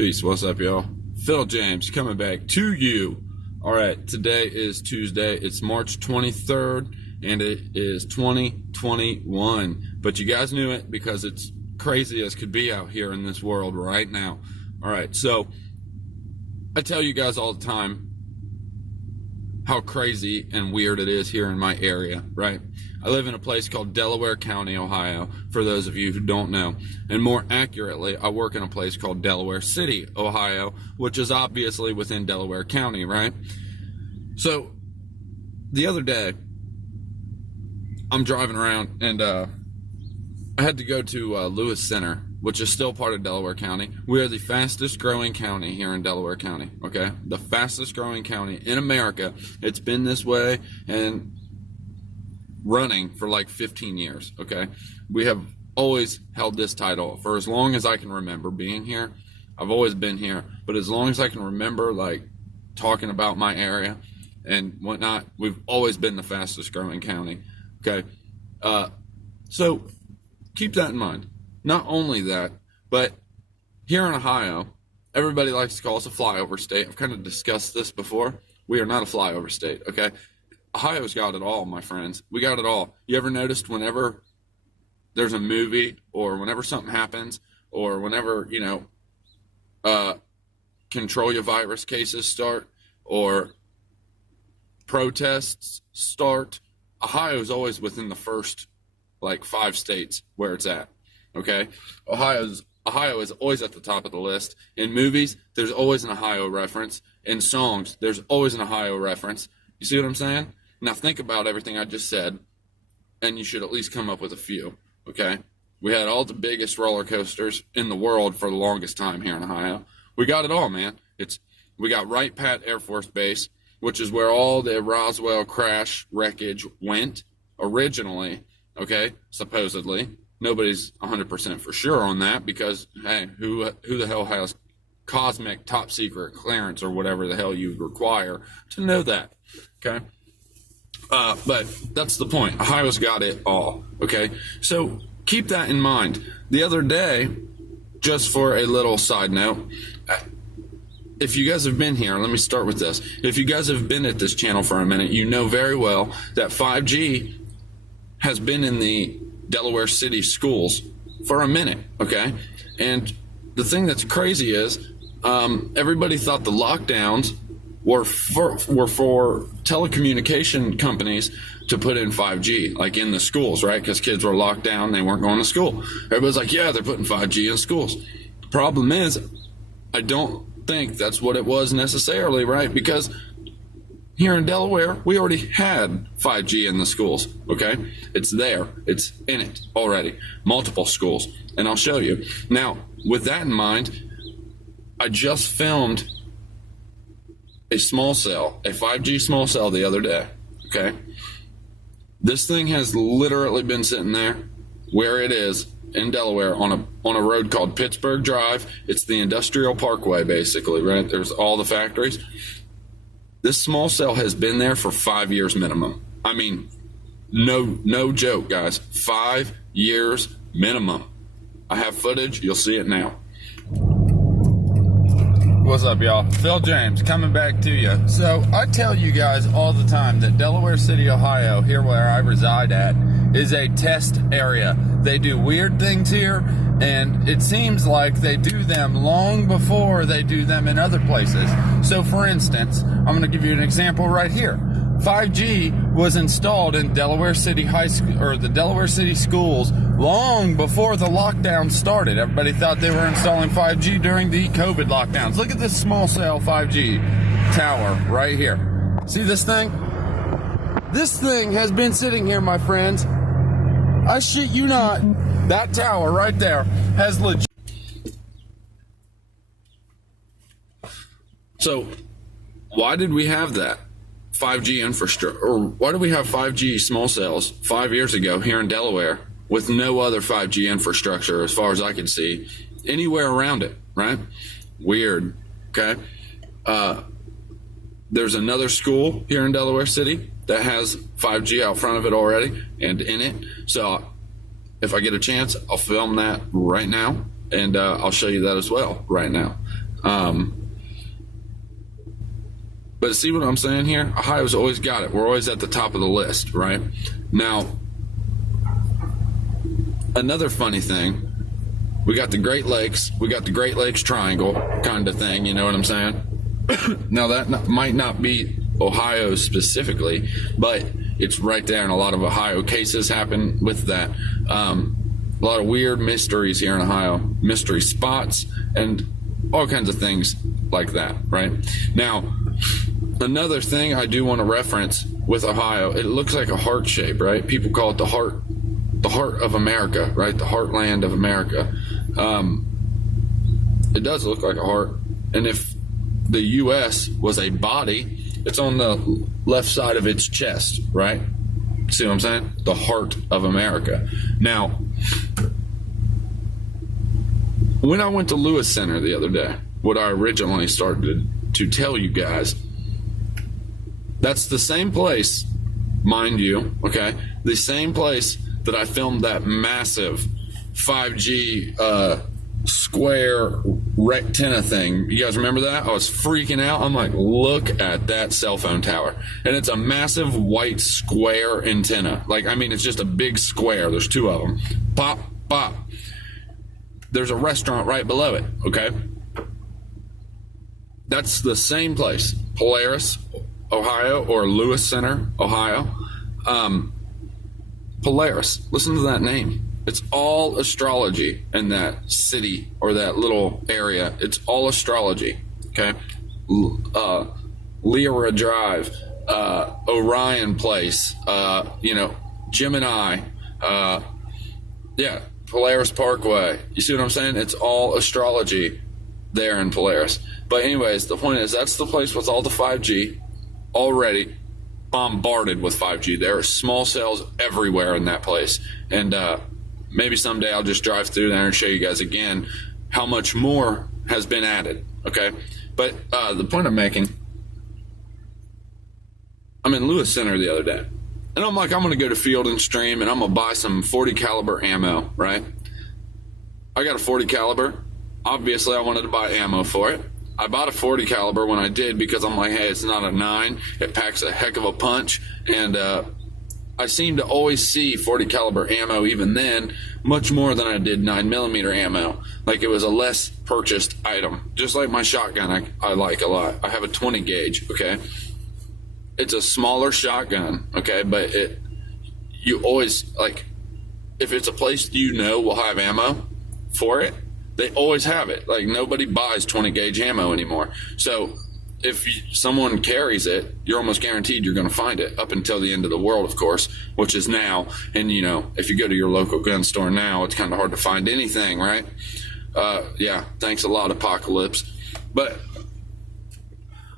Peace. What's up, y'all? Phillip James coming back to you. All right, today is Tuesday. It's March 23rd, and it is 2021. But you guys knew it because it's crazy as could be out here in this world right now. All right, so I tell you guys all the time how crazy and weird it is here in my area, right? I live in a place called Delaware County, Ohio, for those of you who don't know. And more accurately, I work in a place called Delaware City, Ohio, which is obviously within Delaware County, right? So, the other day, I'm driving around, and I had to go to Lewis Center, which is still part of Delaware County. We are the fastest growing county here in Delaware County, okay? The fastest growing county in America. It's been this way and running for like 15 years, okay? We have always held this title for as long as I can remember being here. I've always been here, but as long as I can remember, like, talking about my area and whatnot, we've always been the fastest growing county, okay? So keep that in mind. Not only that, but here in Ohio, everybody likes to call us a flyover state. I've kind of discussed this before. We are not a flyover state, okay? Ohio's got it all, my friends. We got it all. You ever noticed whenever there's a movie or whenever something happens or whenever, control your virus cases start or protests start, Ohio's always within the first, 5 states where it's at. Okay, Ohio is always at the top of the list. In movies, there's always an Ohio reference. In songs, there's always an Ohio reference. You see what I'm saying? Now think about everything I just said, and you should at least come up with a few. Okay, we had all the biggest roller coasters in the world for the longest time here in Ohio. We got it all, man. We got Wright Pat Air Force Base, which is where all the Roswell crash wreckage went originally. Okay, supposedly. Nobody's 100% for sure on that because, hey, who the hell has cosmic top secret clearance or whatever the hell you require to know that, okay? But that's the point. Ohio's got it all, okay? So keep that in mind. The other day, just for a little side note, if you guys have been here, let me start with this. If you guys have been at this channel for a minute, you know very well that 5G has been in the Delaware City schools for a minute, okay? And the thing that's crazy is everybody thought the lockdowns were for telecommunication companies to put in 5G, like in the schools, right? Because kids were locked down, they weren't going to school. Everybody's like, yeah, they're putting 5G in schools. The problem is, I don't think that's what it was necessarily, right? Because here in Delaware, we already had 5G in the schools, okay? It's there. It's in it already. Multiple schools. And I'll show you. Now, with that in mind, I just filmed a small cell, a 5G small cell the other day, okay? This thing has literally been sitting there where it is in Delaware on a road called Pittsburgh Drive. It's the industrial parkway, basically, right? There's all the factories. This small cell has been there for 5 years minimum. I mean, no joke, guys. 5 years minimum. I have footage. You'll see it now. What's up, y'all? Phil James coming back to you. So I tell you guys all the time that Delaware City, Ohio, here where I reside at, is a test area. They do weird things here, and it seems like they do them long before they do them in other places. So for instance, I'm going to give you an example right here. 5G was installed in Delaware City High School, or the Delaware City schools, long before the lockdown started. Everybody thought they were installing 5G during the COVID lockdowns. Look at this small cell 5G tower right here. See this thing? This thing has been sitting here, my friends. I shit you not. That tower right there has legit. So, why did we have that 5G infrastructure, or why did we have 5G small cells 5 years ago here in Delaware with no other 5G infrastructure, as far as I can see, anywhere around it, right? Weird, okay? There's another school here in Delaware City that has 5G out front of it already and in it. So if I get a chance, I'll film that right now, and I'll show you that as well right now. But see what I'm saying here? Ohio's always got it. We're always at the top of the list, right? Now, another funny thing, we got the Great Lakes. We got the Great Lakes Triangle kind of thing, you know what I'm saying? Now, that might not be Ohio specifically, but it's right there, and a lot of Ohio cases happen with that. A lot of weird mysteries here in Ohio, mystery spots, and all kinds of things like that, right? Now, another thing I do want to reference with Ohio, it looks like a heart shape, right? People call it the heart of America, right? The heartland of America. It does look like a heart, and if the U.S. was a body, it's on the left side of its chest, right? See what I'm saying? The heart of America. Now, when I went to Lewis Center the other day, what I originally started to tell you guys, that's the same place, mind you, okay? The same place that I filmed that massive 5G square rectenna thing. You guys remember that? I was freaking out. I'm like, look at that cell phone tower. And it's a massive white square antenna. Like, I mean, it's just a big square. There's two of them. Pop, pop. There's a restaurant right below it, okay? That's the same place. Polaris, Ohio, or Lewis Center, Ohio. Polaris. Listen to that name. It's all astrology in that city or that little area. It's all astrology, okay? Lyra Drive, Orion Place, Gemini, Polaris Parkway. You see what I'm saying? It's all astrology there in Polaris. But anyways, the point is that's the place with all the 5G already bombarded with 5G. There are small cells everywhere in that place. And maybe someday I'll just drive through there and show you guys again how much more has been added, okay? But the point I'm making, I'm in Lewis Center the other day, and I'm like, I'm going to go to Field and Stream, and I'm going to buy some 40 caliber ammo, right? I got a 40 caliber. Obviously, I wanted to buy ammo for it. I bought a 40 caliber when I did because I'm like, hey, it's not a 9. It packs a heck of a punch, and I seem to always see 40 caliber ammo even then much more than I did 9mm ammo. Like, it was a less purchased item. Just like my shotgun, I like a lot. I have a 20 gauge, okay? It's a smaller shotgun, okay? But you always, like, if it's a place you know will have ammo for it, they always have it. Like, nobody buys 20 gauge ammo anymore. So if someone carries it, you're almost guaranteed you're going to find it up until the end of the world, of course, which is now. And, if you go to your local gun store now, it's kind of hard to find anything, right? Thanks a lot, Apocalypse. But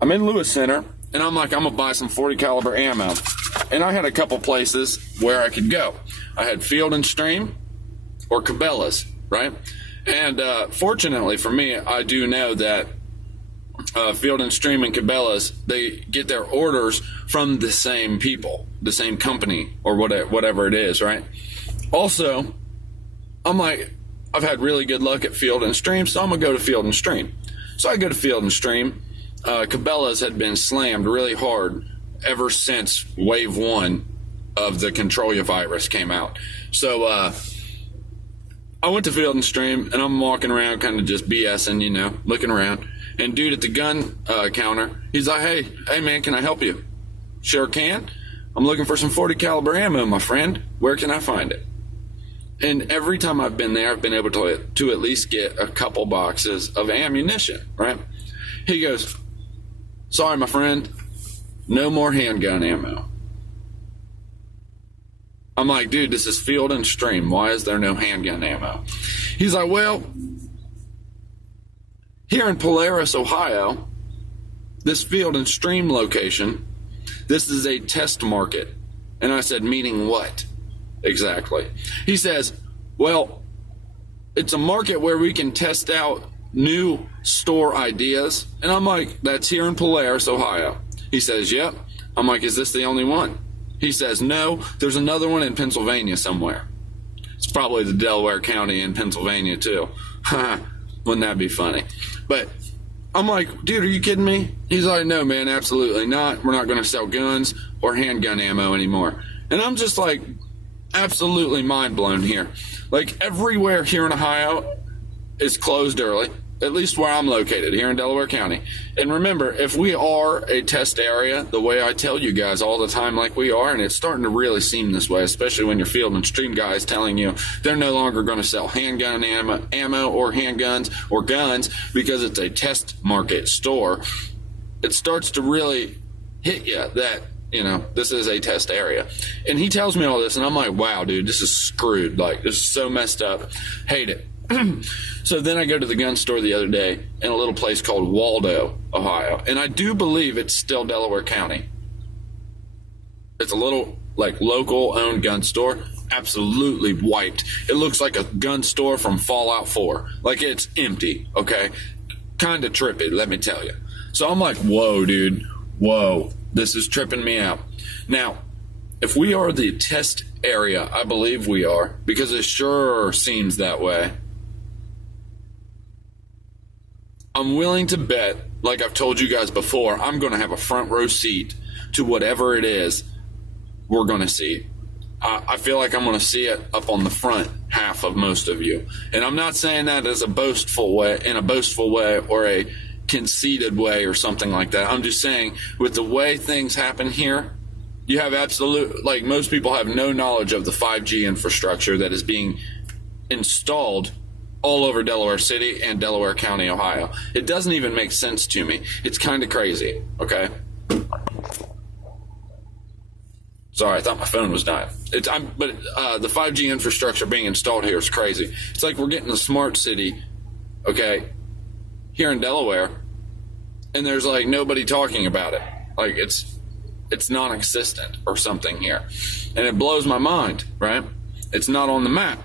I'm in Lewis Center, and I'm like, I'm going to buy some 40 caliber ammo. And I had a couple places where I could go. I had Field and Stream or Cabela's, right? And fortunately for me, I do know that Field and Stream and Cabela's, they get their orders from the same people, the same company, or whatever it is, right? Also, I'm like, I've had really good luck at Field and Stream, so I'm going to go to Field and Stream. So I go to Field and Stream. Cabela's had been slammed really hard ever since wave 1 of the Control Your virus came out. So I went to Field and Stream, and I'm walking around kind of just BSing, looking around. And dude at the gun counter, he's like, hey man, can I help you? Sure can. I'm looking for some 40 caliber ammo, my friend. Where can I find it? And every time I've been there, I've been able to at least get a couple boxes of ammunition, right? He goes, sorry, my friend, no more handgun ammo. I'm like, dude, this is Field and Stream. Why is there no handgun ammo? He's like, well, here in Polaris, Ohio, this Field and Stream location, this is a test market. And I said, meaning what exactly? He says, well, it's a market where we can test out new store ideas. And I'm like, that's here in Polaris, Ohio. He says, yep. I'm like, is this the only one? He says, no, there's another one in Pennsylvania somewhere. It's probably the Delaware County in Pennsylvania too. Wouldn't that be funny? But I'm like, dude, are you kidding me? He's like, no, man, absolutely not. We're not going to sell guns or handgun ammo anymore. And I'm just like, absolutely mind blown here. Like, everywhere here in Ohio is closed early, at least where I'm located here in Delaware County. And remember, if we are a test area, the way I tell you guys all the time like we are, and it's starting to really seem this way, especially when your field and stream guys telling you they're no longer going to sell handgun ammo or handguns or guns because it's a test market store, it starts to really hit you that, you know, this is a test area. And he tells me all this, and I'm like, wow, dude, this is screwed. Like, this is so messed up. Hate it. So then I go to the gun store the other day in a little place called Waldo, Ohio. And I do believe it's still Delaware County. It's a little, like, local-owned gun store. Absolutely wiped. It looks like a gun store from Fallout 4. Like, it's empty, okay? Kind of trippy, let me tell you. So I'm like, whoa, dude. Whoa. This is tripping me out. Now, if we are the test area, I believe we are, because it sure seems that way. I'm willing to bet, like I've told you guys before, I'm going to have a front row seat to whatever it is we're going to see. I feel like I'm going to see it up on the front half of most of you. And I'm not saying that as a boastful way, or a conceited way or something like that. I'm just saying, with the way things happen here, you have like, most people have no knowledge of the 5G infrastructure that is being installed all over Delaware City and Delaware County, Ohio. It doesn't even make sense to me. It's kind of crazy, okay? Sorry, I thought my phone was dying. The 5G infrastructure being installed here is crazy. It's like we're getting a smart city, okay, here in Delaware, and there's like nobody talking about it. Like, it's non-existent or something here. And it blows my mind, right? It's not on the map.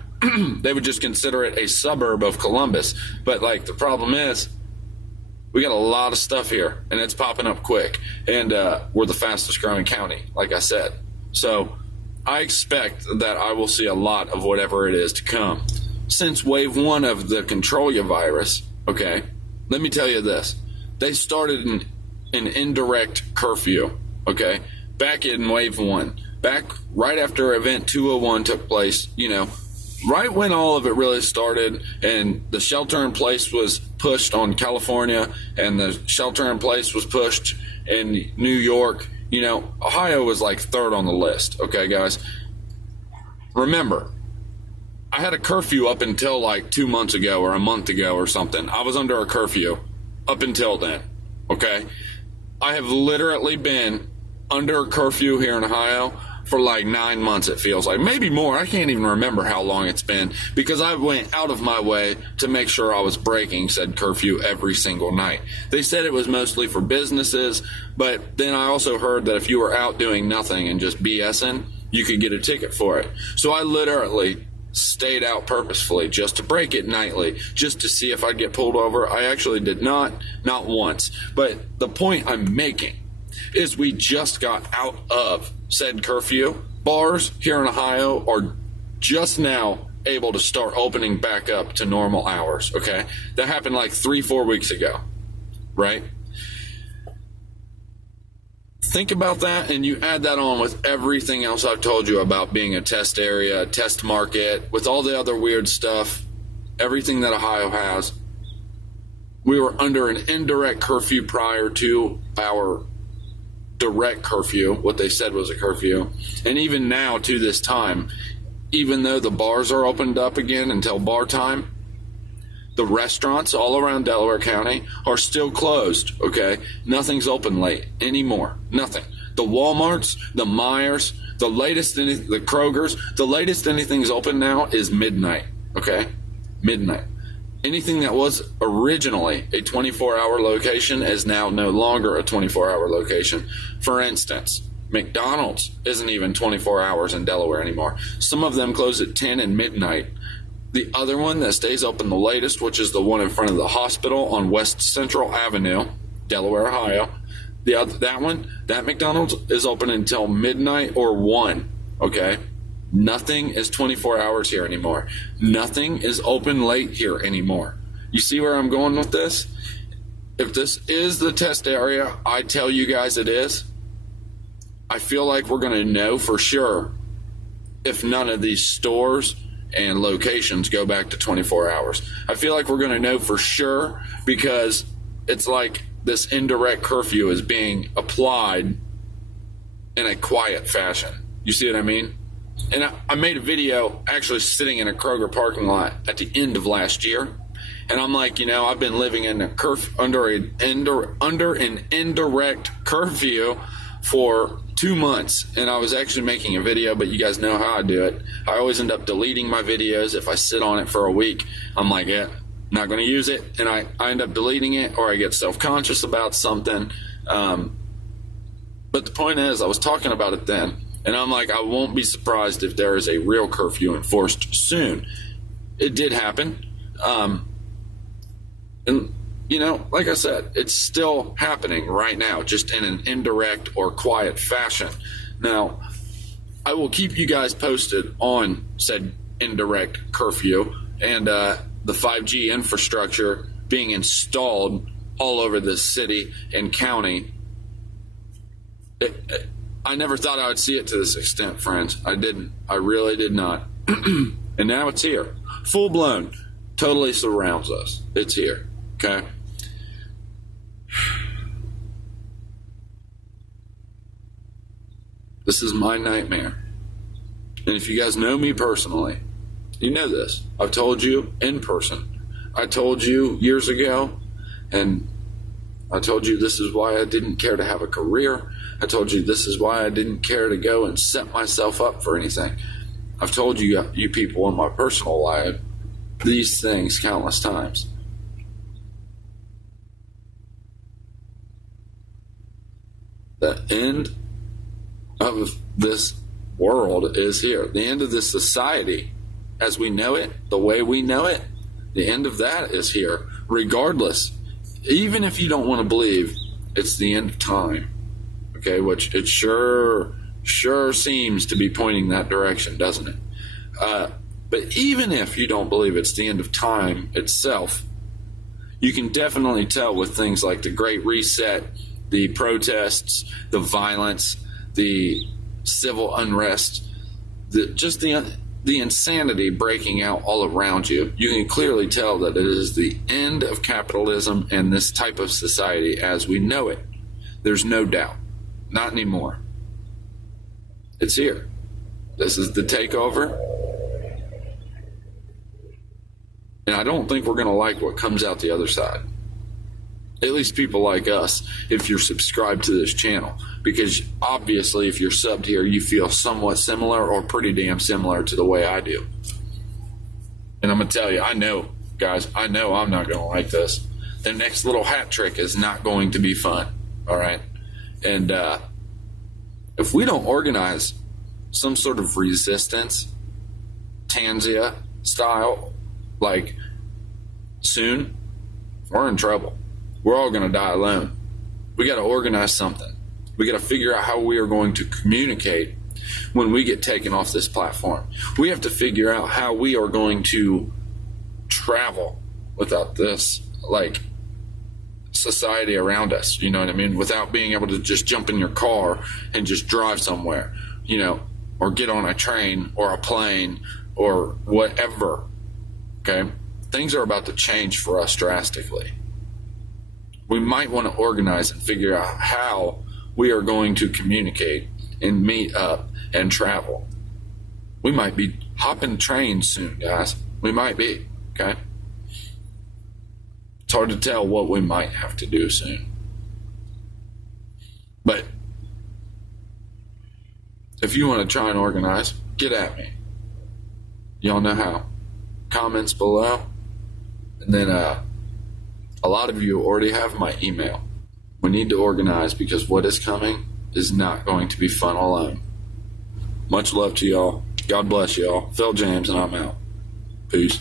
They would just consider it a suburb of Columbus. But, like, the problem is, we got a lot of stuff here, and it's popping up quick. And we're the fastest growing county, like I said. So I expect that I will see a lot of whatever it is to come. Since wave 1 of the Control Ya virus, okay, let me tell you this. They started an indirect curfew, okay, back in wave 1. Back right after event 201 took place, you know, right when all of it really started, and the shelter in place was pushed on California, and the shelter in place was pushed in New York, you know, Ohio was like third on the list, okay, guys? Remember, I had a curfew up until like 2 months ago or a month ago or something. I was under a curfew up until then, okay? I have literally been under a curfew here in Ohio for like 9 months, it feels like. Maybe more. I can't even remember how long it's been, because I went out of my way to make sure I was breaking said curfew every single night. They said it was mostly for businesses, but then I also heard that if you were out doing nothing and just BSing, you could get a ticket for it. So I literally stayed out purposefully just to break it nightly, just to see if I'd get pulled over. I actually did not once. But the point I'm making is we just got out of said curfew. Bars here in Ohio are just now able to start opening back up to normal hours, okay? That happened like 3-4 weeks ago, right? Think about that, and you add that on with everything else I've told you about being a test area, a test market, with all the other weird stuff, everything that Ohio has. We were under an indirect curfew prior to our direct curfew, what they said was a curfew. And even now, to this time, even though the bars are opened up again until bar time, the restaurants all around Delaware County are still closed, okay? Nothing's open late anymore. Nothing. The Walmarts, the Myers, the Krogers, the latest anything's open now is midnight, okay? Midnight. Anything that was originally a 24-hour location is now no longer a 24-hour location. For instance, McDonald's isn't even 24 hours in Delaware anymore. Some of them close at 10 and midnight. The other one that stays open the latest, which is the one in front of the hospital on West Central Avenue, Delaware, Ohio, that McDonald's is open until midnight or 1, okay? Nothing is 24 hours here anymore. Nothing is open late here anymore. You see where I'm going with this? if this is the test area I tell you guys it is, I feel like we're going to know for sure if none of these stores and locations go back to 24 hours. I feel like we're going to know for sure because it's like this indirect curfew is being applied in a quiet fashion. You see what I mean? And I made a video actually sitting in a Kroger parking lot at the end of last year. And I'm like, I've been living in a under an indirect curfew for 2 months. And I was actually making a video, but you guys know how I do it. I always end up deleting my videos. If I sit on it for a week, I'm like, not going to use it. And I end up deleting it, or I get self-conscious about something. But the point is, I was talking about it then. And I'm like, I won't be surprised if there is a real curfew enforced soon. It did happen. And, like I said, it's still happening right now, just in an indirect or quiet fashion. Now, I will keep you guys posted on said indirect curfew and the 5G infrastructure being installed all over this city and county. I never thought I would see it to this extent, friends. I didn't. I really did not. And now it's here. Full blown. Totally surrounds us. It's here. Okay? This is my nightmare. And if you guys know me personally, you know this. I've told you in person. I told you years ago, and I told you this is why I didn't care to have a career. I told you this is why I didn't care to go and set myself up for anything. I've told you people in my personal life these things countless times. The end of this world is here. The end of this society as we know it, the way we know it, the end of that is here. Regardless, even if you don't want to believe it's the end of time, okay, which it sure seems to be pointing that direction, doesn't it? But even if you don't believe it's the end of time itself, you can definitely tell with things like the Great Reset, the protests, the violence, the civil unrest, the insanity breaking out all around you. You can clearly tell that it is the end of capitalism and this type of society as we know it. There's no doubt. Not anymore. It's here. This is the takeover. And I don't think we're going to like what comes out the other side. At least people like us, if you're subscribed to this channel. Because obviously, if you're subbed here, you feel somewhat similar or pretty damn similar to the way I do. And I'm going to tell you, I know, guys, I know I'm not going to like this. The next little hat trick is not going to be fun. All right? And if we don't organize some sort of resistance, Tanzania style, like soon, we're in trouble. We're all going to die alone. We got to organize something. We got to figure out how we are going to communicate when we get taken off this platform. We have to figure out how we are going to travel without this, like, society around us, you know what I mean? Without being able to just jump in your car and just drive somewhere, you know, or get on a train or a plane or whatever. Okay? Things are about to change for us drastically. We might want to organize and figure out how we are going to communicate and meet up and travel. We might be hopping trains soon, guys. We might be, okay? It's hard to tell what we might have to do soon. But if you want to try and organize, get at me. Y'all know how. Comments below. And then a lot of you already have my email. We need to organize because what is coming is not going to be fun alone. Much love to y'all. God bless y'all. Phil James, and I'm out. Peace.